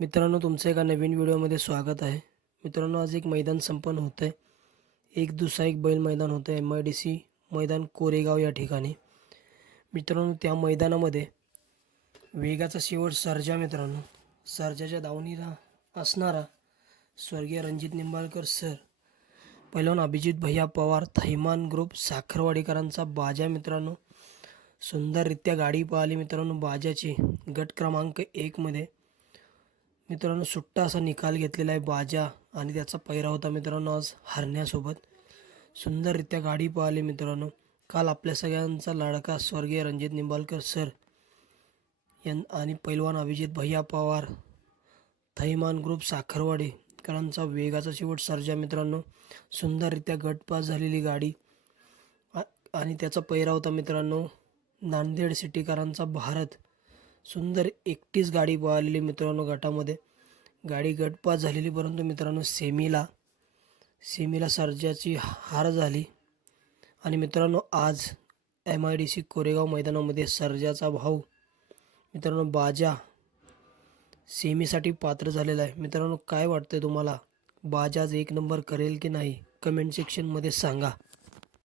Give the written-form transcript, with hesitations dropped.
मित्रांनो, तुमचं एका नवीन व्हिडिओमध्ये स्वागत आहे. मित्रांनो, आज एक मैदान संपन्न होतं आहे. एक दुसरा एक बैल मैदान होतं आहे MIDC मैदान कोरेगाव या ठिकाणी. मित्रांनो, त्या मैदानामध्ये वेगाचा शेवट सर्जा. मित्रांनो, सर्जाच्या दावणीला असणारा स्वर्गीय रणजित निंबाळकर सर, पहिलवान अभिजित भैया पवार, थैमान ग्रुप साखरवाडीकरांचा बाजा. मित्रांनो, सुंदररित्या गाडी पळाली. मित्रांनो, बाजाची गट क्रमांक 1 मध्ये मित्रांनो सुट्टा असा निकाल घेतलेला आहे बाजा आणि त्याचा पैरा होता मित्रांनो आज हरण्यासोबत. सुंदररित्या गाडी पळाली. मित्रांनो, काल आपल्या सगळ्यांचा लाडका स्वर्गीय रणजित निंबाळकर सर आणि पैलवान अभिजित भैया पवार, थैमान ग्रुप साखरवाडीकरांचा वेगाचा शेवट सर्जा. मित्रांनो, सुंदररित्या गटपास झालेली गाडी आणि त्याचा पैरा होता मित्रांनो नांदेड सिटीकरांचा भारत. सुंदर एकटीच गाडी पळालेली मित्रांनो गटामध्ये. गाडी गटपास झालेली, परंतु मित्रांनो सेमीला सर्जाची हार झाली. आणि मित्रांनो, आज MIDC कोरेगाव मैदानामध्ये सर्जाचा भाऊ मित्रांनो बाजा सेमीसाठी पात्र झालेला आहे. मित्रांनो, काय वाटतंय तुम्हाला? बाजा आज 1 नंबर करेल की नाही? कमेंट सेक्शनमध्ये सांगा.